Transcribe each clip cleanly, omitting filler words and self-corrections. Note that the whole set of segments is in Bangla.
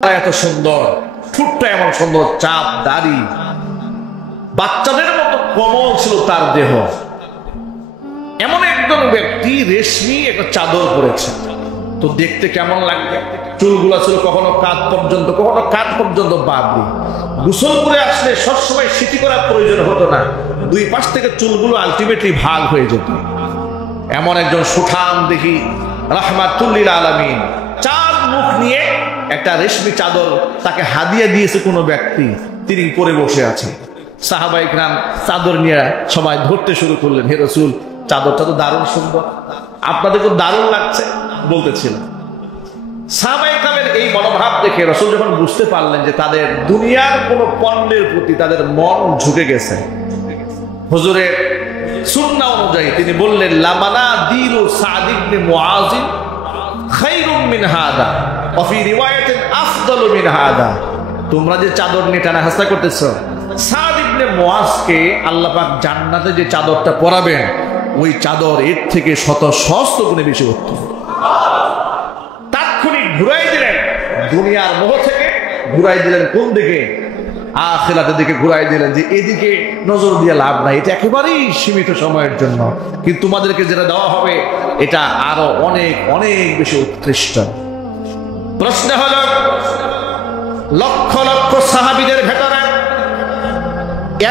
এত সুন্দর, ঠোঁটটা এমন সুন্দর, চাপ দাড়ি, বাচ্চাদের মতো কোমল ছিল তার দেহ। এমন একজন ব্যক্তি রেশমি একটা চাদর পরেছে, তো দেখতে কেমন লাগবে? চুলগুলা ছিল কখনো কাঁধ পর্যন্ত, কখনো কাঁধ পর্যন্ত বাঁধি। গোসল করে আসলে সবসময় সিটি করার প্রয়োজন হতো না, দুই পাশ থেকে চুলগুলো আলটিমেটলি ভাগ হয়ে যেত। এমন একজন সুঠাম দেখি রাহমাতুল লিল আলামিন, চার মুখ নিয়ে একটা রেশমি চাদর তাকে হাদিয়া দিয়েছে কোনো ব্যক্তি, তিনি পরে বসে আছে। সাহাবায়ে কেরাম চাদর নিয়ে সবাই ধরতে শুরু করলেন, হে রাসূল চাদরটা তো দারুণ সুন্দর, আপনাদের তো দারুণ লাগছে বলতেছিলেন। সাহাবায়ে কেরামের এই মনোভাব দেখে রাসূল যখন বুঝতে পারলেন যে তাদের দুনিয়ার কোনো পণ্যের প্রতি তাদের মন ঝুঁকে গেছে, হুজুরের সুন্নাহ অনুযায়ী তিনি বললেন, লামানা দিলু সাদ ইবনে মুআয খায়রুম মিন হাদা ওয়া ফি রিওয়ায়াতিন আফদালু মিন হাদা। তোমরা যে চাদর নিয়ে টানা হাসা করতেছো, সাদ ইবনে মুআযকে আল্লাহ পাক জান্নাতে যে চাদরটা পরাবেন, ওই চাদর এর থেকে শত সহস্র গুণে বেশি উত্তম। তাৎক্ষণিক ঘুরাই দিলেন, দুনিয়ার মোহ থেকে ঘুরাই দিলেন কোন দিকে? আখিরাতের দিকে ঘুরাই দিলেন, যে এদিকে নজর দিয়ে লাভ নাই, এটা একেবারেই সীমিত সময়ের জন্য, কিন্তু তোমাদেরকে যেটা দেওয়া হবে এটা আরো অনেক অনেক বেশি উৎকৃষ্ট। প্রশ্ন হলো, লক্ষ লক্ষ সাহাবীদের ভেতরে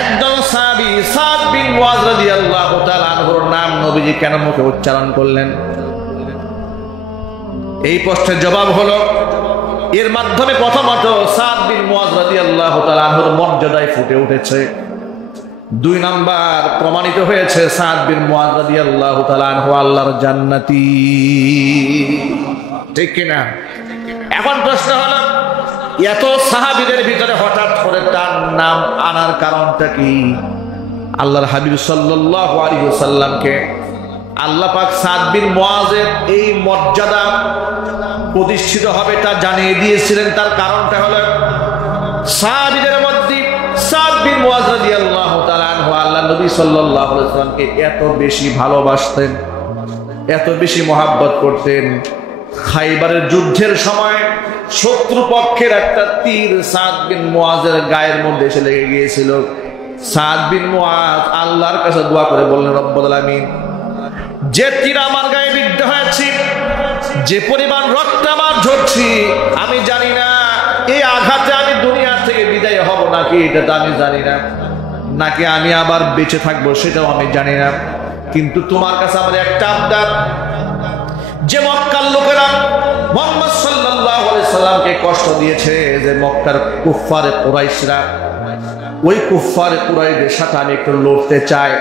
একজন সাহাবী সাদ বিন মুআয রাদিয়াল্লাহু তাআলা আনহুর নাম নবীজি কেন মুখে উচ্চারণ করলেন? এই প্রশ্নের জবাব হলো, এর মাধ্যমে প্রথমত সাদ বিন মুআয রাদিয়াল্লাহু তাআলা আনহুর মর্যাদায় ফুটে উঠেছে। দুই নাম্বার প্রমাণিত হয়েছে সাদ বিন মুআয রাদিয়াল্লাহু তাআলা আনহু আল্লাহর জান্নাতি। ঠিক কিনা? এখন প্রশ্ন হলো, এত সাহাবীদের ভিতরে হঠাৎ করে তার নাম আনার কারণটা কি? আল্লাহর হাবিব সাল্লাল্লাহু আলাইহি ওয়াসাল্লামকে আল্লাহ পাক সাদ বিন মুআযের এই মর্যাদা প্রতিষ্ঠিত হবে তা জানিয়ে দিয়েছিলেন। তার কারণটা হলো, সাহাবীদের মধ্যে সাদ বিন মুআয রাদিয়াল্লাহু তাআলা আনহু আল্লাহ নবী সাল্লাল্লাহু আলাইহি ওয়াসাল্লামকে এত বেশি ভালোবাসতেন, এত বেশি মহব্বত করতেন। খাইবারের যুদ্ধের সময় শত্রুপক্ষের একটা তীর সাদ বিন মুআযের গায়ের মধ্যে এসে লেগে গিয়েছিল। সাদ বিন মুআয আল্লাহর কাছে দোয়া করে বললেন, রব্বুল আলামিন, যে তীর আমার গায়ে বিদ্ধ হয়েছে, যে পরিমাণ রক্ত আমার ঝরছি, আমি জানি না এই আঘাতে আমি দুনিয়া থেকে বিদায় হব নাকি, এটা তো আমি জানি না, নাকি আমি আবার বেঁচে থাকবো সেটাও আমি জানি না, কিন্তু তোমার কাছে আমার একটা আবদার, যে মক্কার লোকেরা মুহাম্মদ সাল্লাল্লাহু আলাইহি সাল্লামকে কষ্ট দিয়েছে, যে মক্কার কুফফারে কুরাইশরা, ওই কুফফারে কুরাইশদের সাথে আমি একটু লড়তে চাই।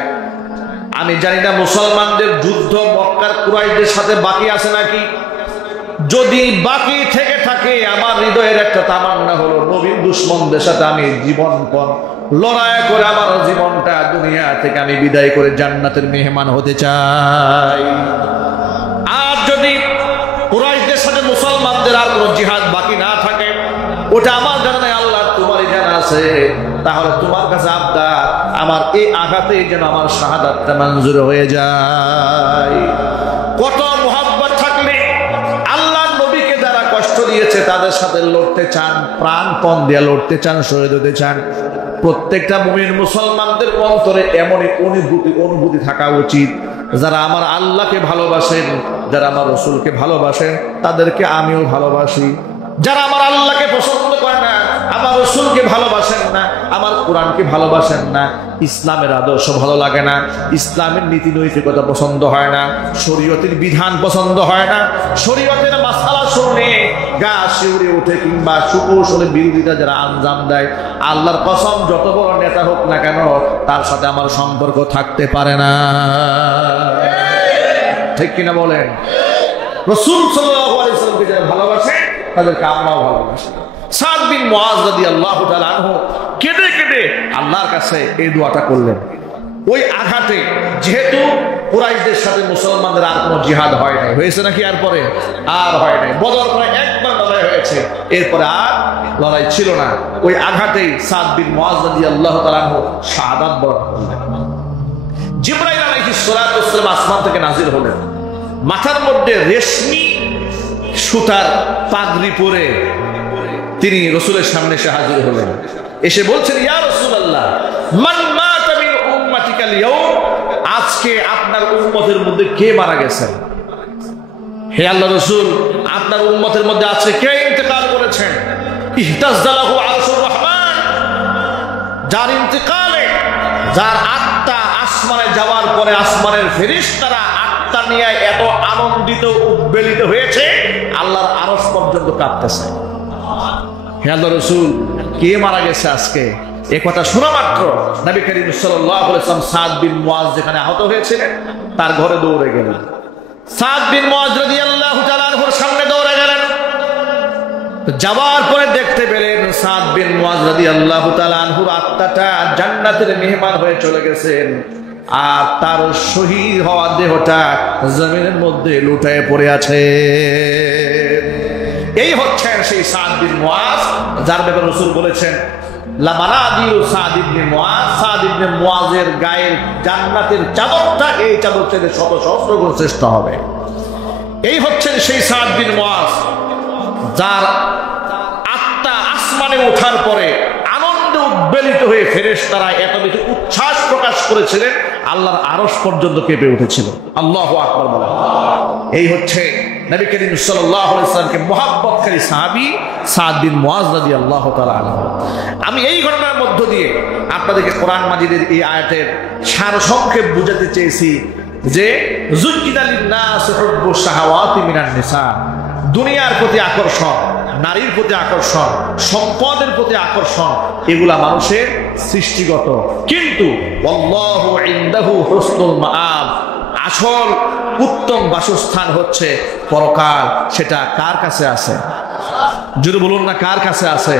আমি জানি না মুসলমানদের যুদ্ধ মক্কার কুরাইশদের সাথে বাকি আছে নাকি, যদি বাকি থেকে থাকে আমার হৃদয়ের একটা তামান্না হলো, নবীর দুশমনদের সাথে আমি জীবনপণ লড়াই করে আমার জীবনটা দুনিয়া থেকে আমি বিদায় করে জান্নাতের মেহমান হতে চাই। আর যদি কুরাইশদের সাথে মুসলমানদের আর কোনো জিহাদ বাকি না থাকে, ওটা আমার জানা নাই, আল্লাহ তোমারই জানা আছে, তাহলে তোমার কাছে আবদার, আমার এই আঘাতে যেন আমার শাহাদাতটা মঞ্জুর হয়ে যায়। কত মুহাব্বত থাকলে আল্লাহর নবীকে যারা কষ্ট দিয়েছে তাদের সাথে লড়তে চান, প্রাণপণ দিয়ে লড়তে চান, শহীদ হতে চান। প্রত্যেকটা মুমিন মুসলমানদের অন্তরে এমনই অনুভূতি থাকা উচিত, যারা আমার আল্লাহকে ভালোবাসেন, যারা আমার রাসূলকে ভালোবাসেন, তাদেরকে আমিও ভালোবাসি। যারা আমার আল্লাহকে পছন্দ করে না, আমার রাসূলকে ভালোবাসেন না, আমার কোরআনকে ভালোবাসেন না, ইসলামের আদর্শ ভালো লাগে না, ইসলামের নীতি নৈতিকতা পছন্দ হয় না, শরীয়তের বিধান পছন্দ হয় না, শরীয়তের মাসালা শুনে গা শিউরে ওঠে কিংবা সুকৌশলের বিরোধিতা যারা আঞ্জাম দেয়, আল্লাহর কসম যত বড় নেতা হোক না কেন, তার সাথে আমার সম্পর্ক থাকতে পারে না। ঠিক কিনা বলেন? রাসূল সাল্লাল্লাহু আলাইহি ওয়াসাল্লামকে যারা ভালোবাসে তাদেরকে আমরাও ভালোবাসি। সাদ বিন মুআয রাদিয়াল্লাহু তাআলা আনহু কেঁদে কেঁদে আল্লাহর কাছে এই দোয়াটা করলেন। ওই আঘাতে যেহেতু কুরাইশদের সাথে মুসলমানদের আর কোনো জিহাদ হয় নাই, হয়েছে নাকি আর পরে? আর হয় নাই। বদর পরে একবার লড়াই হয়েছে, এরপরে আর লড়াই ছিল না। ওই আঘাতেই সাদ বিন মুআয রাদিয়াল্লাহু তাআলা আনহু শাহাদাত বরণ করলেন। জিবরাইল আলাইহিস সালাতু ওয়াস সালাম আসমান থেকে নাজিল হলেন, মাথার মধ্যে রেশমি সুতার পাগড়ি পরে তিনি রাসূলের সামনে এসে হাজির হলেন, এসে বলছেন, ইয়া রাসূলুল্লাহ, মান মাতা মিন উম্মাতিকাল ইয়াউম, আজকে আপনার উম্মতের মধ্যে কে মারা গেছেন? হে আল্লাহর রাসূল, আপনার উম্মতের মধ্যে আছে কে ইন্তেকাল করেছেন? ইহতাজ্জালাহু আরশুর রহমান, যার ইন্তেকালে, যার আত্মা আসমানে যাওয়ার পরে আসমানের ফেরেশতারা আত্মা নিয়ে এত আনন্দিত উদ্বেলিত হয়েছে, আল্লাহর আরশ পর্যন্ত কাঁপতেছে। হে আল্লাহর রাসূল, কে মারা গেছে আজকে? এই কথা শোনা মাত্র নবী করিম সাল্লাল্লাহু আলাইহি ওয়াসাল্লাম সাদ বিন মুআজ যেখানে আহত হয়েছিলেন তার ঘরে দৌড়ে গেলেন। সাদ বিন মুআজ রাদিয়াল্লাহু তাআলা আনহুর সামনে দৌড়ে গেলেন। যাওয়ার পরে দেখতে পেলেন সাদ বিন মুআজ রাদিয়াল্লাহু তাআলা আনহুর আত্মাটা জান্নাতের মেহমান হয়ে চলে গেছেন, আর তার শহীদ হওয়া দেহটা জমিনের মধ্যে লুটায়ে পড়ে আছে। এই হচ্ছেন সেই সাদ বিন মুআজ যার ব্যাপারে রাসূল বলেছেন, লা মানাদিউ সাদ ইবনে মুআজ, সাদ ইবনে মুআজের গায়ের জান্নাতের চাদরটা এই চাদর থেকে শত সহস্র গুণ শ্রেষ্ঠ হবে। এই হচ্ছেন সেই সাদ বিন মুআজ যার আত্মা আসমানে ওঠার পরে আনন্দে উদ্বেলিত হয়ে ফেরেশতারা এত বেশি উচ্ছ্বাস প্রকাশ করেছিলেন, আল্লাহর আরশ পর্যন্ত কেঁপে উঠেছিল। আল্লাহু আকবার বলেন। এই হচ্ছে নবী করিম সাল্লাল্লাহু আলাইহি ওয়াসাল্লামকে মুহাব্বতকারী সাহাবী সাদ বিন মুআজ রাদিয়াল্লাহু তাআলা আনহু। আমি এই ঘটনার মধ্য দিয়ে আপনাদেরকে কোরআন মাজিদের এই আয়াতের সারসংক্ষেপ বুঝাতে চেয়েছি যে যুজ্জিনা লিন-নাসি হুব্বুশ শাহাওয়াতি মিনান নিসা, দুনিয়ার প্রতি আকর্ষণ, নারীর প্রতি আকর্ষণ, সম্পদের প্রতি আকর্ষণ, এগুলা মানুষের সৃষ্টিগত, কিন্তু আল্লাহু ইনদাহু হুসনুল মাআব, আসল উত্তম বাসস্থান হচ্ছে পরকাল। সেটা কার কাছে আছে? জোরে বলুন না, কার কাছে আছে?